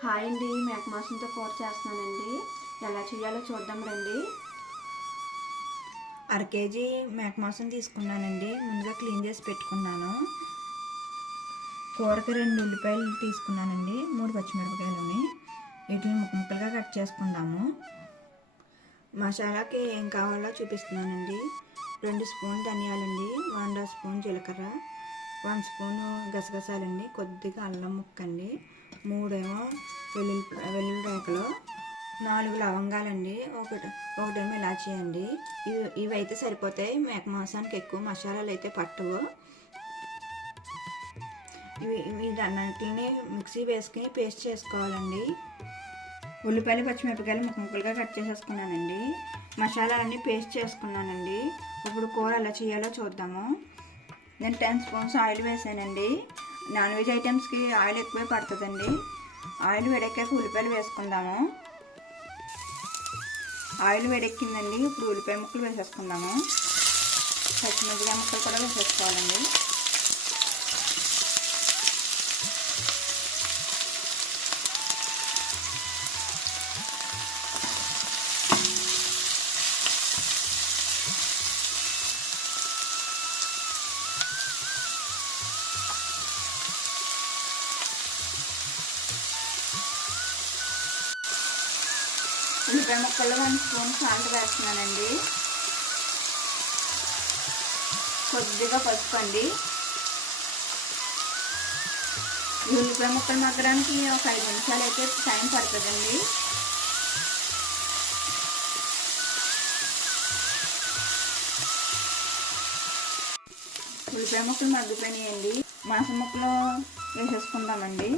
Hi అండి, మేక మాంసంతో కూర చేస్తున్నానండి. ఎలా చేయాలో చూద్దాం రండి. అర కేజీ మేక మాంసం తీసుకున్నానండి. ముందుగా క్లీన్ చేసి పెట్టుకున్నాను. కూరకి 2 ఉల్లిపాయలు తీసుకున్నానండి, 3 పచ్చిమిరపకాయలని. వీటిని ముక్కలుగా కట్ చేసుకుందాము. మసాలాకి ఏం కావాలో చూపిస్తున్నానండి. 2 స్పూన్ ధనియాలండి, 1.5 స్పూన్ జీలకర్ర, 1 స్పూను గసగసాలండి, కొద్దిగా అల్లం ముక్కండి, 3 వెల్లుల్లి రేకలు, 4 లవంగాలండి, ఒకటేమో ఇలాచీ అండి. ఇవి అయితే సరిపోతాయి. మేక మాంసానికి ఎక్కువ మసాలాలు అయితే పట్టవు. వీటన్నిటిని మిక్సీ వేసుకుని పేస్ట్ చేసుకోవాలండి. ఉల్లిపాయలు పచ్చిమిరపకాయలు ముక్కలుగా కట్ చేసేసుకున్నానండి. మసాలాలన్నీ పేస్ట్ చేసుకున్నానండి. ఇప్పుడు కూర ఎలా చేయాలో చూద్దాము. నేను 10 స్పూన్స్ ఆయిల్ వేసానండి. నాన్ వెజ్ ఐటమ్స్కి ఆయిల్ ఎక్కువే పడుతుందండి. ఆయిల్ వేడెక్కాక ఉల్లిపాయలు వేసుకుందాము. ఆయిల్ వేడెక్కిందండి. ఇప్పుడు ఉల్లిపాయ ముక్కలు వేసేసుకుందాము. పచ్చిమిరపకాయ ముక్కలు కూడా వేసేసుకోవాలండి. ఉల్లిపాయ ముక్కల్లో 1 స్పూన్ సాల్ట్ వేస్తున్నానండి. కొద్దిగా పసుపు అండి. ఈ ఉల్లిపాయ ముక్కలు మగ్గడానికి ఒక 5 నిమిషాలు అయితే టైం పడుతుందండి. ఉల్లిపాయ ముక్కలు మగ్గిపోయినాయండి. మాంసం ముక్కలు వేసేసుకుందామండి.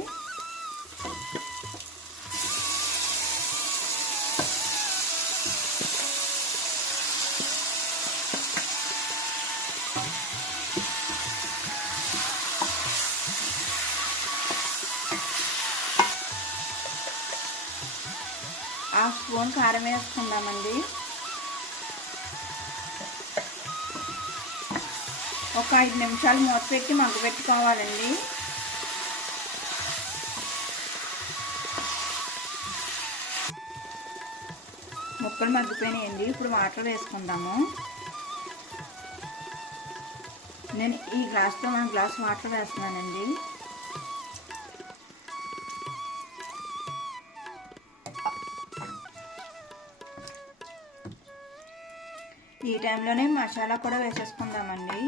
హాఫ్ స్పూన్ కారం వేసుకుందామండి. ఒక 5 నిమిషాలు మూత పెట్టి మగ్గబెట్టుకోవాలండి. ముక్కలు మగ్గిపోయినాయండి. ఇప్పుడు వాటర్ వేసుకుందాము. నేను ఈ గ్లాస్తో 1 గ్లాస్ వాటర్ వేస్తున్నానండి. ఈ టైంలోనే మసాలా కూడా వేసేసుకుందామండి.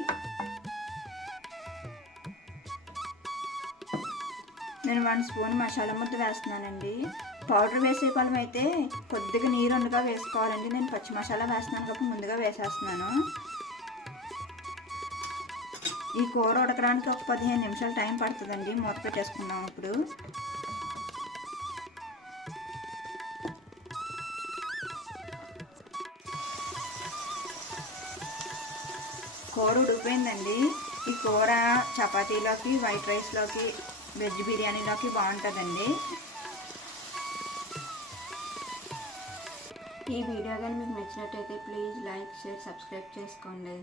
నేను 1 స్పూన్ మసాలా ముద్ద వేస్తున్నానండి. పౌడర్ వేసే కాలం అయితే కొద్దిగా నీరు ఉండగా వేసుకోవాలండి. నేను పచ్చి మసాలా వేస్తున్నాను కాబట్టి ముందుగా వేసేస్తున్నాను. ఈ కూర ఉడకడానికి ఒక 15 నిమిషాలు టైం పడుతుందండి. మూత పెట్టేసుకుందాం. ఇప్పుడు కూర ఉడికిపోయిందండి. ఈ కూర చపాతీలోకి, వైట్ రైస్లోకి, వెజ్ బిర్యానీలోకి బాగుంటుందండి. ఈ వీడియో కానీ మీకు నచ్చినట్టయితే ప్లీజ్ లైక్, షేర్, సబ్స్క్రైబ్ చేసుకోండి.